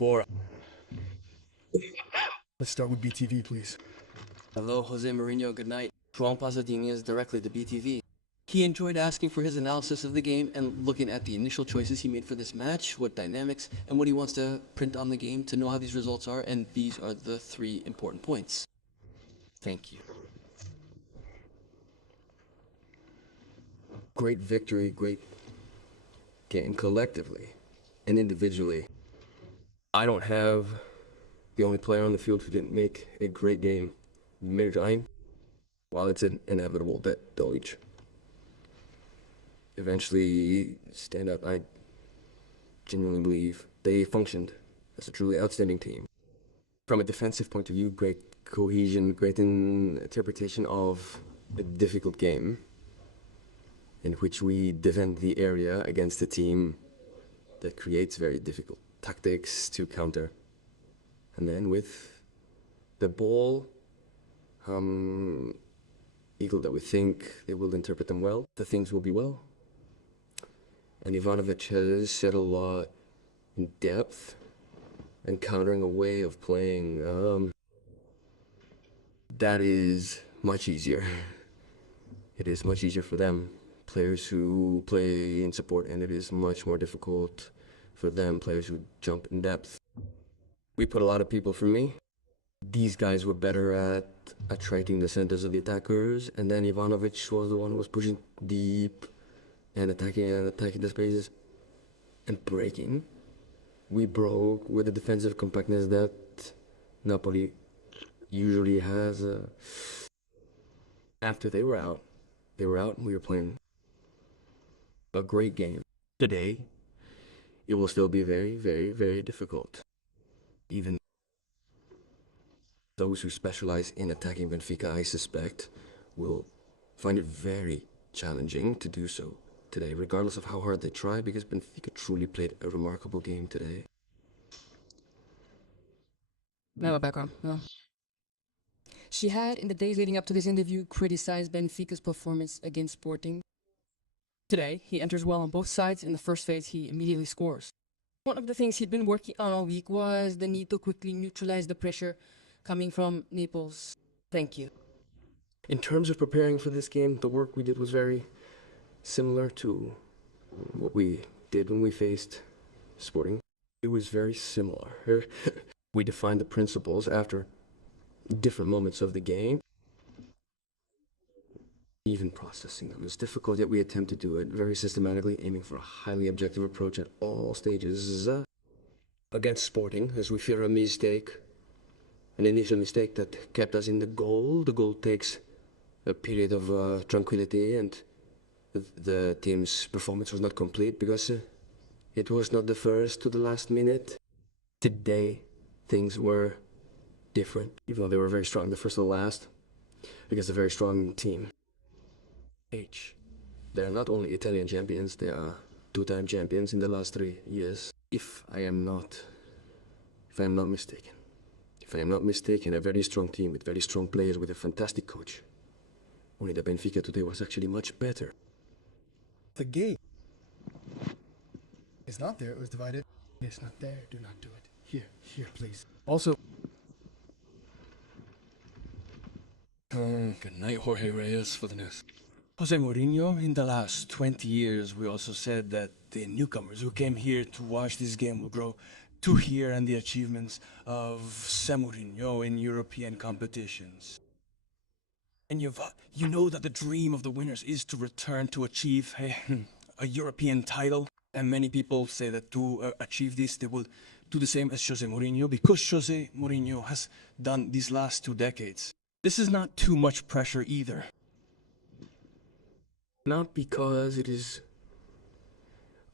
bore. Let's start with BTV, please. Hello, Jose Mourinho, good night. João Pasadinias directly to BTV. He enjoyed asking for his analysis of the game and looking at the initial choices he made for this match, what dynamics, and what he wants to print on the game to know how these results are, and these are the 3 important points. Thank you. Great victory, great game collectively and individually. I don't have the only player on the field who didn't make a great game. Meer time, while it's inevitable that they'll each eventually stand up, I genuinely believe they functioned as a truly outstanding team. From a defensive point of view, great cohesion, great interpretation of a difficult game in which we defend the area against a team that creates very difficult tactics to counter. And then with the ball, eagle that we think they will interpret them well, the things will be well. And Ivanovic has said a lot in depth, encountering a way of playing that is much easier. It is much easier for them, players who play in support, and it is much more difficult for them, players who jump in depth. We put a lot of people for me. These guys were better at attracting the centers of the attackers, and then Ivanovic was the one who was pushing deep and attacking the spaces and breaking. We broke with the defensive compactness that Napoli usually has. After they were out and we were playing a great game. Today, it will still be very, very, very difficult. Even those who specialize in attacking Benfica, I suspect, will find it very challenging to do so today, regardless of how hard they try, because Benfica truly played a remarkable game today. Now background. No. She had, in the days leading up to this interview, criticized Benfica's performance against Sporting. Today, he enters well on both sides. In the first phase, he immediately scores. One of the things he'd been working on all week was the need to quickly neutralize the pressure coming from Naples. Thank you. In terms of preparing for this game, the work we did was very similar to what we did when we faced Sporting. It was very similar. We defined the principles after different moments of the game. Even processing them is difficult, yet we attempt to do it very systematically, aiming for a highly objective approach at all stages. Against Sporting, as we fear a mistake, an initial mistake that kept us in the goal. The goal takes a period of tranquility, and the team's performance was not complete because it was not the first to the last minute. Today, things were different, even though they were very strong, the first to the last, against a very strong team. They're not only Italian champions, they are 2-time champions in the last 3 years. If I am not mistaken, a very strong team with very strong players, with a fantastic coach. Only the Benfica today was actually much better. The game is not there, it was divided. It's not there, do not do it. Here, please. Also, good night, Jorge Reyes for the news. Jose Mourinho, in the last 20 years, we also said that the newcomers who came here to watch this game will grow to hear and the achievements of Mourinho in European competitions. And you know that the dream of the winners is to return to achieve a European title. And many people say that to achieve this, they will do the same as Jose Mourinho, because Jose Mourinho has done these last 2 decades. This is not too much pressure either. Not because it is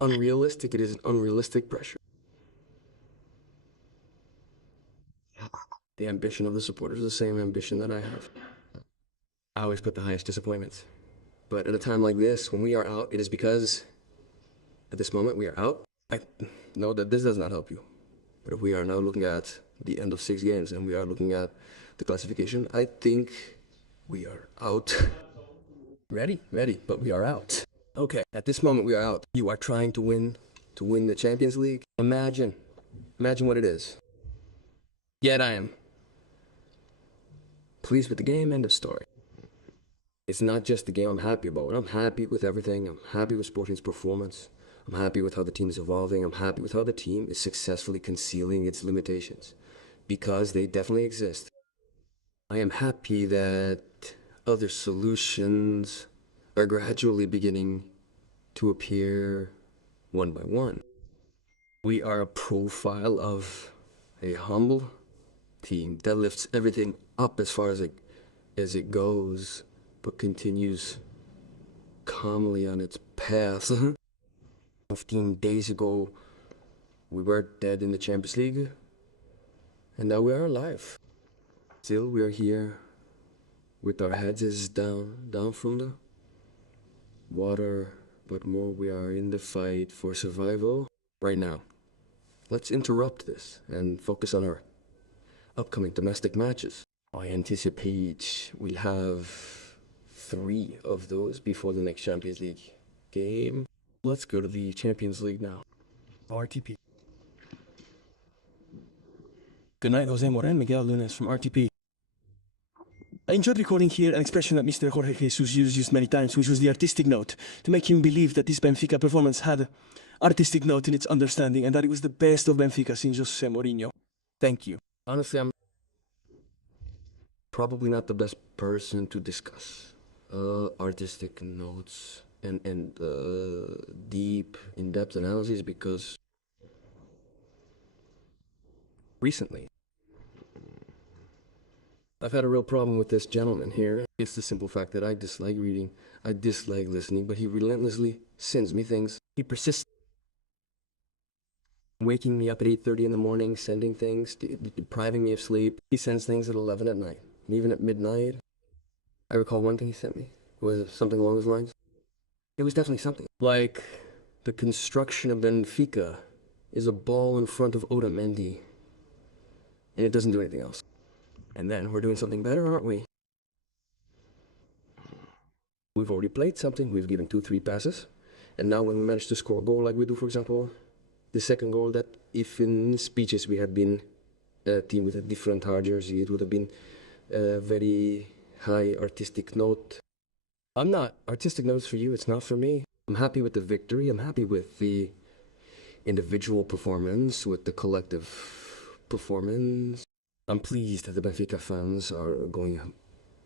unrealistic, it is an unrealistic pressure. The ambition of the supporters is the same ambition that I have. I always put the highest disappointments. But at a time like this, when we are out, it is because at this moment we are out. I know that this does not help you. But if we are now looking at the end of 6 games and we are looking at the classification, I think we are out. Ready, but we are out. Okay, at this moment we are out. You are trying to win the Champions League. Imagine Imagine what it is. Yet I am pleased with the game, end of story. It's not just the game I'm happy about. I'm happy with everything. I'm happy with Sporting's performance. I'm happy with how the team is evolving. I'm happy with how the team is successfully concealing its limitations, because they definitely exist. I am happy that other solutions are gradually beginning to appear one by one. We are a profile of a humble team that lifts everything up as far as it goes, but continues calmly on its path. 15 days ago, we were dead in the Champions League, and now we are alive. Still, we are here with our heads down from the water, but more we are in the fight for survival right now. Let's interrupt this and focus on our upcoming domestic matches. I anticipate we'll have 3 of those before the next Champions League game. Let's go to the Champions League now. RTP. Good night, Jose Moran, Miguel Lunes from RTP. I enjoyed recording here an expression that Mr. Jorge Jesus used many times, which was the artistic note, to make him believe that this Benfica performance had artistic note in its understanding and that it was the best of Benfica since Jose Mourinho. Thank you. Honestly, I'm probably not the best person to discuss artistic notes and deep, in-depth analysis, because recently I've had a real problem with this gentleman here. It's the simple fact that I dislike reading, I dislike listening, but he relentlessly sends me things. He persists waking me up at 8:30 in the morning, sending things, depriving me of sleep. He sends things at 11 at night, and even at midnight. I recall one thing he sent me. It was something along those lines. It was definitely something. Like, the construction of Benfica is a ball in front of Otamendi, and it doesn't do anything else. And then we're doing something better, aren't we? We've already played something. We've given 2-3 passes. And now when we manage to score a goal like we do, for example, the second goal, that if in speeches we had been a team with a different hard jersey, it would have been a very high artistic note. I'm not. Artistic notes for you, it's not for me. I'm happy with the victory. I'm happy with the individual performance, with the collective performance. I'm pleased that the Benfica fans are going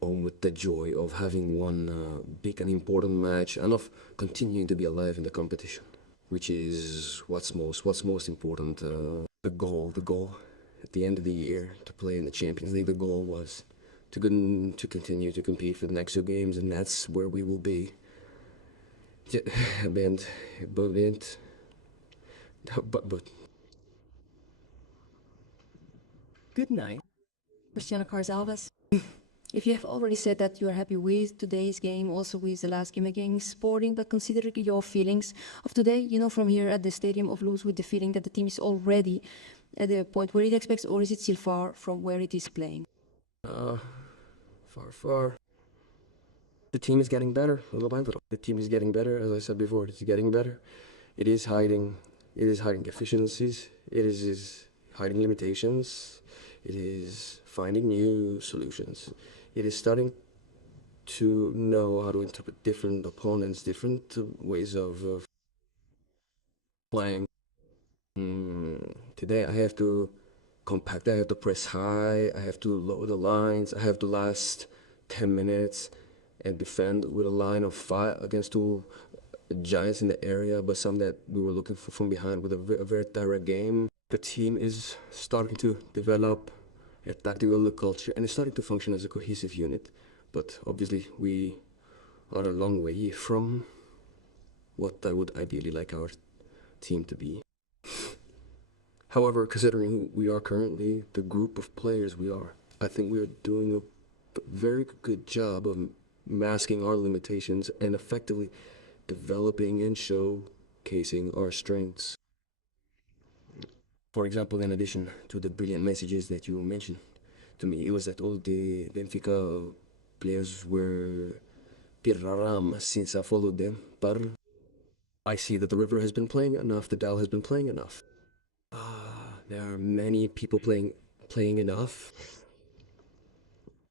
home with the joy of having won big and important match and of continuing to be alive in the competition, which is what's most important. The goal at the end of the year to play in the Champions League. The goal was to continue to compete for the next 2 games, and that's where we will be. But good night. Cristiano Alves. If you have already said that you are happy with today's game, also with the last game against Sporting, but consider your feelings of today, from here at the Stadium of Luz, with the feeling that the team is already at the point where it expects, or is it still far from where it is playing? Far. The team is getting better, little by little. The team is getting better, as I said before, it's getting better. It is hiding deficiencies, it is hiding limitations, it is finding new solutions. It is starting to know how to interpret different opponents, different ways of playing. Today I have to compact, I have to press high, I have to lower the lines, I have to last 10 minutes and defend with a line of 5 against 2 giants in the area, but some that we were looking for from behind with a very direct game. The team is starting to develop a tactical culture and it's starting to function as a cohesive unit, but obviously we are a long way from what I would ideally like our team to be. However, considering who we are currently, the group of players we are, I think we are doing a very good job of masking our limitations and effectively developing and showcasing our strengths. For example, in addition to the brilliant messages that you mentioned to me, it was that all the Benfica players were piraram since I followed them. But I see that the river has been playing enough, the Dal has been playing enough. There are many people playing enough,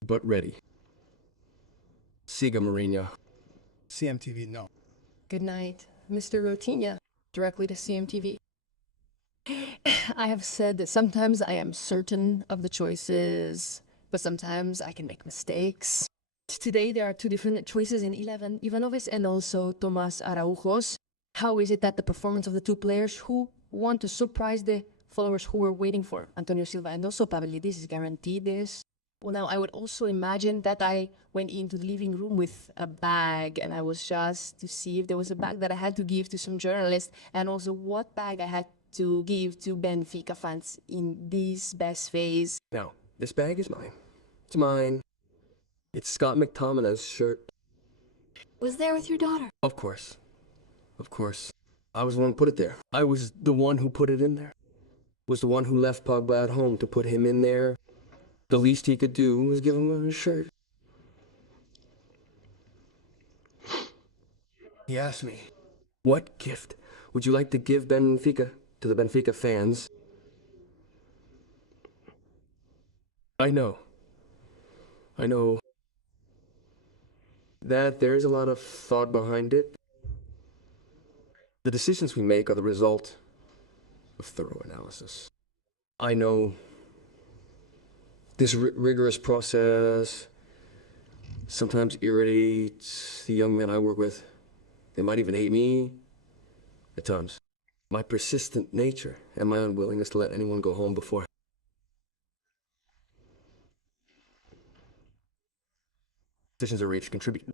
but ready. Siga Mourinho. CMTV, no. Good night, Mr. Rotinha. Directly to CMTV. I have said that sometimes I am certain of the choices, but sometimes I can make mistakes. Today there are two different choices in 11, Ivanovic and also Tomas Araujos. How is it that the performance of the two players who want to surprise the followers who were waiting for Antonio Silva and also Pavlidis is guaranteed this? Well, now I would also imagine that I went into the living room with a bag and I was just to see if there was a bag that I had to give to some journalists and also what bag I had to give to Benfica fans in this best phase. Now, this bag is mine. It's mine. It's Scott McTominay's shirt. Was there with your daughter? Of course. Of course. I was the one who put it there. I was the one who put it in there. Was the one who left Pogba at home to put him in there. The least he could do was give him a shirt. He asked me, what gift would you like to give Benfica to the Benfica fans? I know that there's a lot of thought behind it. The decisions we make are the result of thorough analysis. I know this rigorous process sometimes irritates the young men I work with. They might even hate me at times. My persistent nature and my unwillingness to let anyone go home before decisions are reached contribute.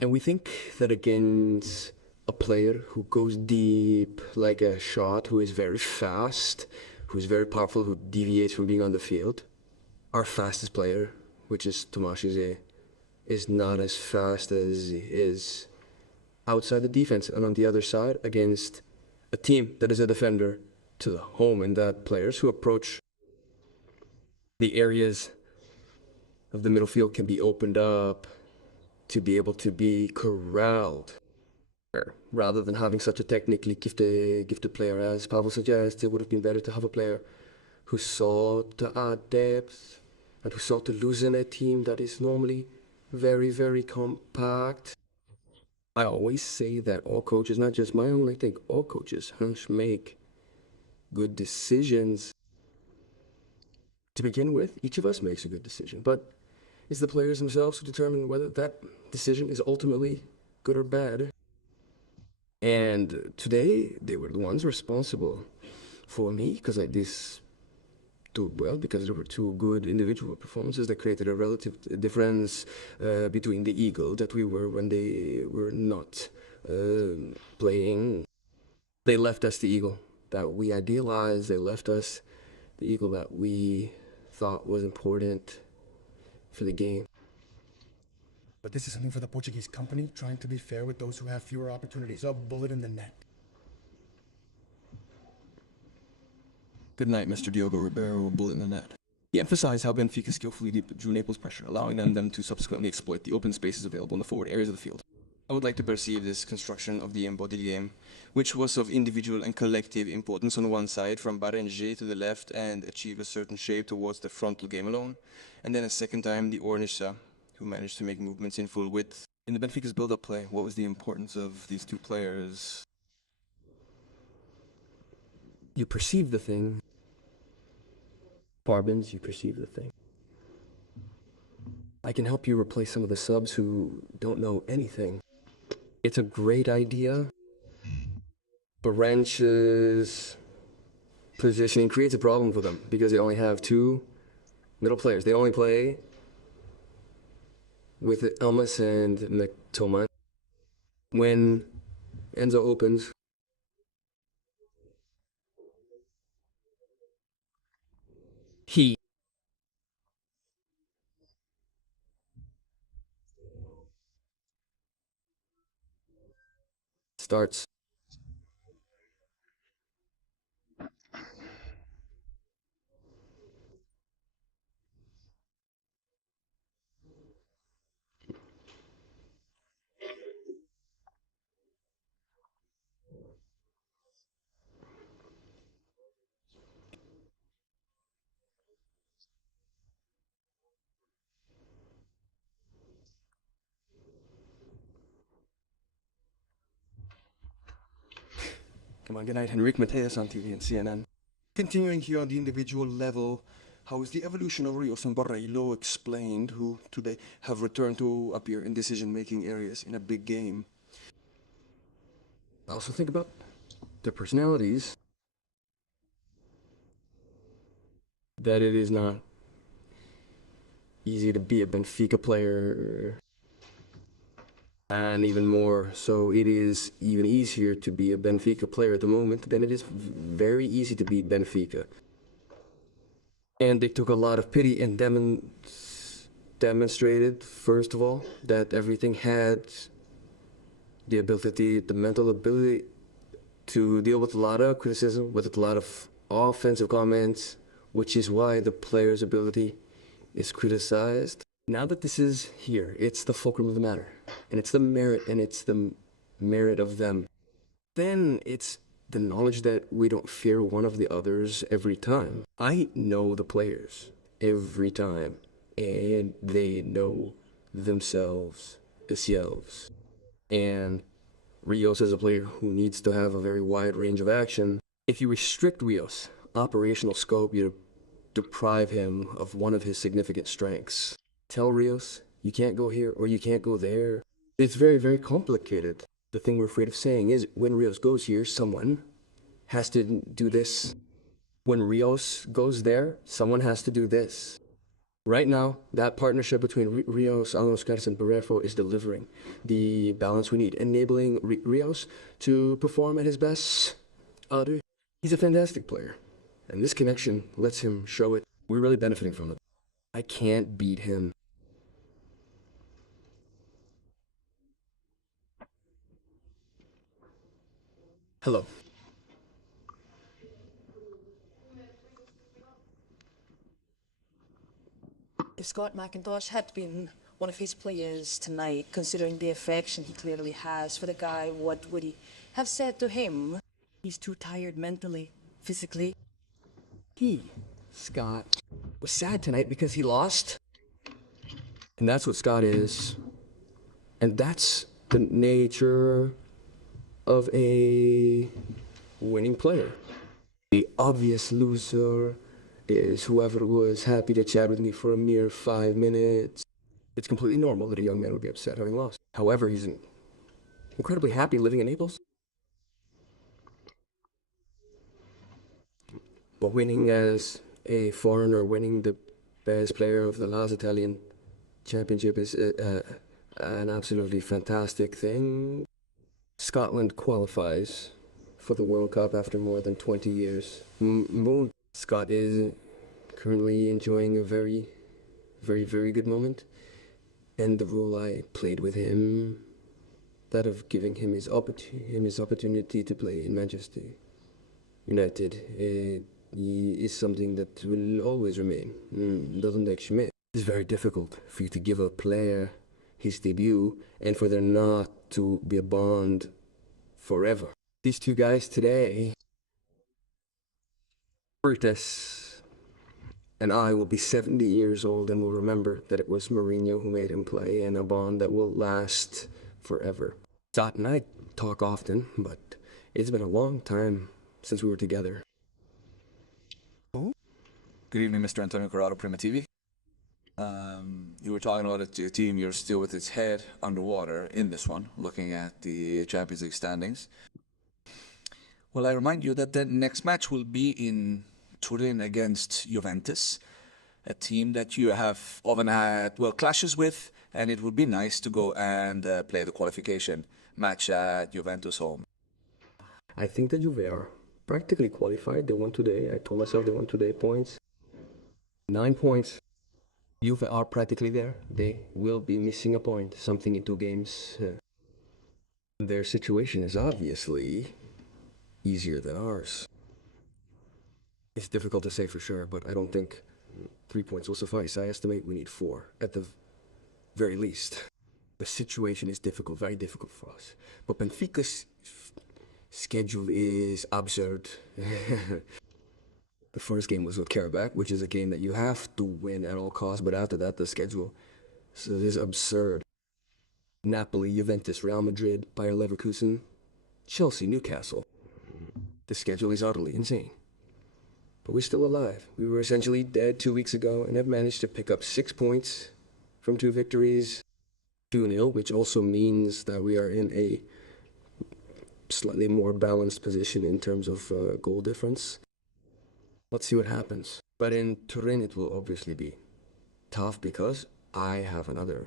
And we think that against a player who goes deep like a shot, who is very fast, who is very powerful, who deviates from being on the field, our fastest player, which is Tomas Jose, is not as fast as he is outside the defense. And on the other side, against a team that is a defender to the home, and that players who approach the areas of the middle field can be opened up to be able to be corralled. Rather than having such a technically gifted player as Pavel suggests, it would have been better to have a player who sought to add depth and who sought to loosen a team that is normally very, very compact. I always say that all coaches, not just my own, I think all coaches make good decisions. To begin with, each of us makes a good decision, but it's the players themselves who determine whether that decision is ultimately good or bad. And today, they were the ones responsible for me, because I did well, because there were two good individual performances that created a relative difference between the eagle that we were when they were not playing. They left us the eagle that we idealized. They left us the eagle that we thought was important for the game. But this is something for the Portuguese company, trying to be fair with those who have fewer opportunities. A bullet in the net. Good night, Mr. Diogo Ribeiro, a bullet in the net. He emphasized how Benfica skillfully drew Naples' pressure, allowing them to subsequently exploit the open spaces available in the forward areas of the field. I would like to perceive this construction of the embodied game, which was of individual and collective importance on one side, from Barenge to the left, and achieve a certain shape towards the frontal game alone, and then a second time the Ornisha, who managed to make movements in full width. In the Benfica's build-up play, what was the importance of these two players? You perceive the thing. Barbins, you perceive the thing. I can help you replace some of the subs who don't know anything. It's a great idea. Baranch's positioning creates a problem for them because they only have two middle players. They only play with Elmas and McToman. When Enzo opens, he starts. Come on, good night, Henrique Mateus on TV and CNN. Continuing here on the individual level, how is the evolution of Rios and Barreiro explained, who today have returned to appear in decision-making areas in a big game? I also think about their personalities. That it is not easy to be a Benfica player, and even more so, it is even easier to be a Benfica player at the moment than it is very easy to beat Benfica. And they took a lot of pity and demonstrated, first of all, that everything had the ability, the mental ability to deal with a lot of criticism, with a lot of offensive comments, which is why the player's ability is criticized. Now that this is here, it's the fulcrum of the matter, and it's the merit of them. Then it's the knowledge that we don't fear one of the others every time. I know the players every time, and they know themselves. And Rios is a player who needs to have a very wide range of action. If you restrict Rios' operational scope, you deprive him of one of his significant strengths. Tell Rios, you can't go here or you can't go there. It's very, very complicated. The thing we're afraid of saying is when Rios goes here, someone has to do this. When Rios goes there, someone has to do this. Right now, that partnership between Rios, Alonso, and Barreiro is delivering the balance we need, enabling Rios to perform at his best. He's a fantastic player, and this connection lets him show it. We're really benefiting from it. I can't beat him. Hello. If Scott McIntosh had been one of his players tonight, considering the affection he clearly has for the guy, what would he have said to him? He's too tired mentally, physically. Scott, was sad tonight because he lost. And that's what Scott is. And that's the nature of a winning player. The obvious loser is whoever was happy to chat with me for a mere 5 minutes. It's completely normal that a young man would be upset having lost. However, he's incredibly happy living in Naples. But winning as a foreigner, winning the best player of the last Italian championship is an absolutely fantastic thing. Scotland qualifies for the World Cup after more than 20 years. Scott is currently enjoying a very, very, very good moment. And the role I played with him, that of giving him his opportunity to play in Manchester United, is something that will always remain. Doesn't actually. It's very difficult for you to give a player his debut and for there not to be a bond forever. These two guys today, Curtis and I, will be 70 years old and will remember that it was Mourinho who made him play, and a bond that will last forever. Scott and I talk often, but it's been a long time since we were together. Good evening, Mr. Antonio Corrado, Prima TV. You were talking about your team. You're still with its head underwater in this one, looking at the Champions League standings. Well, I remind you that the next match will be in Turin against Juventus, a team that you have often had, well, clashes with, and it would be nice to go and play the qualification match at Juventus home. I think that Juve are practically qualified. They won today. I told myself they won today points. 9 points. Juve are practically there. They will be missing a point, something in 2 games. Their situation is obviously easier than ours. It's difficult to say for sure, but I don't think 3 points will suffice. I estimate we need 4 at the very least. The situation is difficult, very difficult for us. But Benfica's schedule is absurd. The first game was with Karabakh, which is a game that you have to win at all costs, but after that, the schedule is absurd. Napoli, Juventus, Real Madrid, Bayer Leverkusen, Chelsea, Newcastle. The schedule is utterly insane. But we're still alive. We were essentially dead 2 weeks ago and have managed to pick up 6 points from 2 victories, 2-0, which also means that we are in a slightly more balanced position in terms of goal difference. Let's see what happens. But in Turin it will obviously be tough because I have another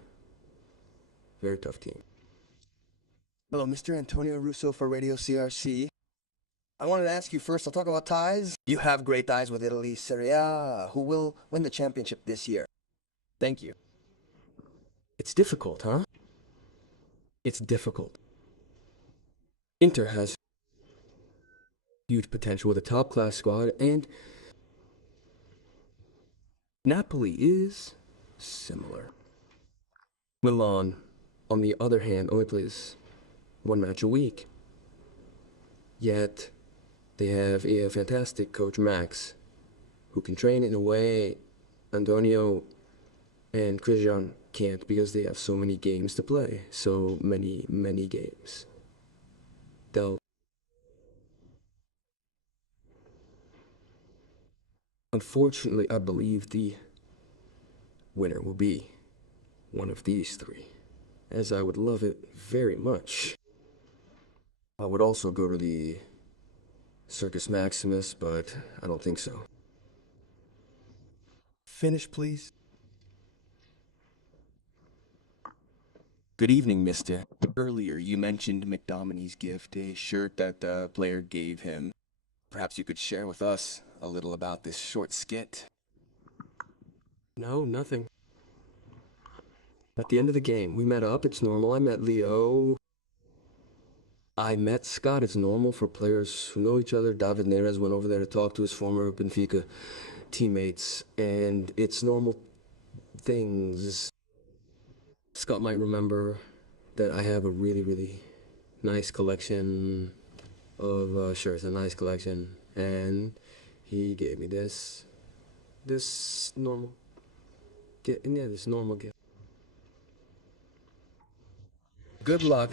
very tough team. Hello, Mr. Antonio Russo for Radio CRC. I wanted to ask you first, I'll talk about ties. You have great ties with Italy, Serie A. Who will win the championship this year? Thank you. It's difficult, huh? It's difficult. Inter has huge potential with a top-class squad, and Napoli is similar. Milan, on the other hand, only plays 1 match a week. Yet, they have a fantastic coach, Max, who can train in a way Antonio and Christian can't because they have so many games to play. So many games. Unfortunately, I believe the winner will be one of these 3, as I would love it very much. I would also go to the Circus Maximus, but I don't think so. Finish, please. Good evening, mister. Earlier, you mentioned McDominay's gift, a shirt that the player gave him. Perhaps you could share with us a little about this short skit. No, nothing. At the end of the game, we met up, it's normal. I met Leo. I met Scott, it's normal for players who know each other. David Neres went over there to talk to his former Benfica teammates, and it's normal things. Scott might remember that I have a really nice collection of shirts, a nice collection, and he gave me this normal gift. Yeah, this normal gift. Good luck.